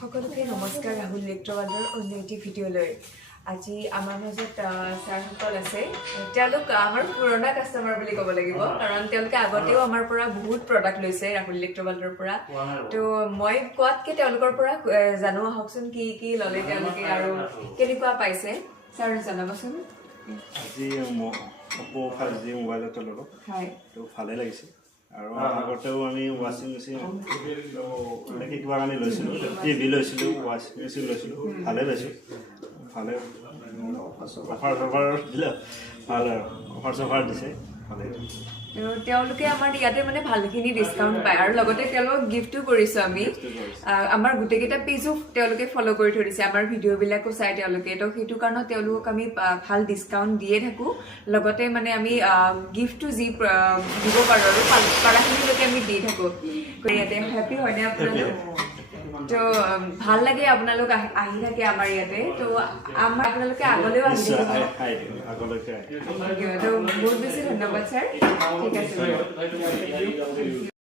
সকলোকে নমস্কাৰ ৰাহুল ইলেক্ট্ৰৱালৰ অন্য এটি ভিডিঅ'লৈ আজি আমাৰ মাজত ছাৰসকল আছে তেওঁলোক আমাৰ পুৰণা কাষ্টমাৰ বুলি ক'ব লাগিব কাৰণ তেওঁলোকে আগতেও আমাৰ পৰা বহুত প্ৰডাক্ট লৈছে ৰাহুল ইলেক্ট্ৰৱালৰ পৰা তো মই কোৱাতকৈ তেওঁলোকৰ পৰা জানো আহকচোন কি কি ল'লে তেওঁলোকে আৰু কেনেকুৱা পাইছে ছাৰ জনাবচোন আজি অপো 5G মোবাইল এটা ল'লো হয় তো ভালে লাগিছে আৰু আগতেও আমি ৱাশ্বিং মেচিন এনেকৈ কিবা কানি লৈছিলোঁ টিভি লৈছিলোঁ ৱাশ্বিং মেচিন লৈছিলোঁ ভালে পাইছোঁ ভালে অফাৰ চফাৰ দিলে ভাল আৰু অফাৰ চফাৰ দিছে ভালে তেওঁলোকে আমাৰ ইয়াতে মানে ভালখিনি ডিছকাউণ্ট পায় আৰু লগতে তেওঁলোকক গিফ্টো কৰিছোঁ আমি আমাৰ গোটেইকেইটা পেজো তেওঁলোকে ফ'ল' কৰি থৈ দিছে আমাৰ ভিডিঅ'বিলাকো চাই তেওঁলোকে তো সেইটো কাৰণত তেওঁলোকক আমি ভাল ডিছকাউণ্ট দিয়ে থাকোঁ লগতে মানে আমি গিফ্টটো যি দিব পাৰোঁ আৰু পাৰাখিনিলৈকে আমি দি থাকোঁ ইয়াতে হেপী হয়নে আপোনালোক তো ভাল লাগে আপোনালোক আহি থাকে আমাৰ ইয়াতে তো আমাৰ আপোনালোকে আগলৈও আহি থাকে তো বহুত বেছি ধন্যবাদ ছাৰ ঠিক আছে